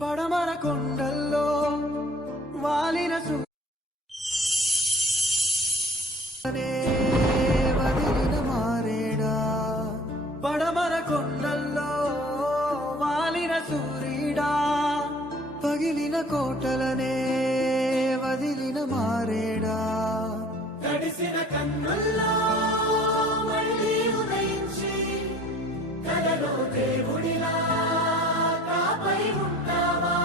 పడమర కొండల్లో వాలిన వదిలిన మారేడా పడమర కొండల్లో వాలిన సూర్యుడా పగిలిన కోటలనే వదిలిన మారేడా తడిసిన కన్నుల్లో మళ్ళీ ఉదయించి కలలో దేవుడిలా కాపై ఉంటావా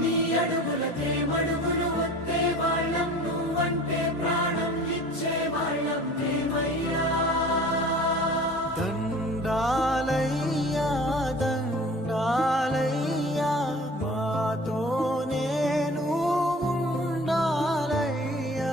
నీ అడుగులకే మడుగులు వస్తే వాళ్ళం నువ్వంటే ప్రాణం ఇచ్చే వాళ్ళం మేమయ్యా దండాలయ్యా దండాలయ్యా మాతో నేను ఉండాలయ్యా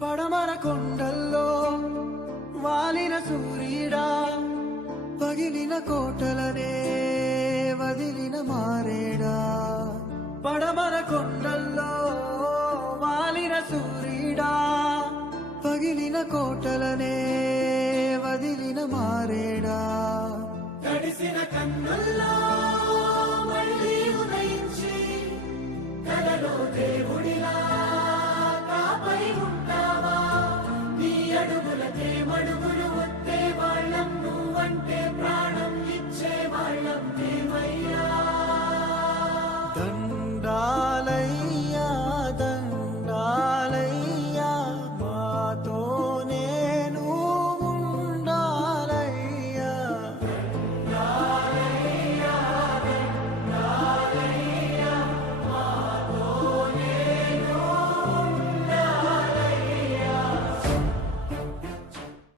పడమర కొండల్లో వాలిన సూర్యుడా పగిలిన కోటలనే వదిలిన మారేడా పడమర కొండల్లో వాలిన సూర్యుడా పగిలిన కోటలనే వదిలిన మారేడా తడిసిన కన్నుల్లో మళ్ళీ ఉదయించి కలలో దేవుడిలా కాపై ఉంటావా నీ అడుగులకే మడుగులు వస్తే వాళ్ళం నువ్వంటే ప్రాణం ఇచ్చే వాళ్ళం మేమయ్యా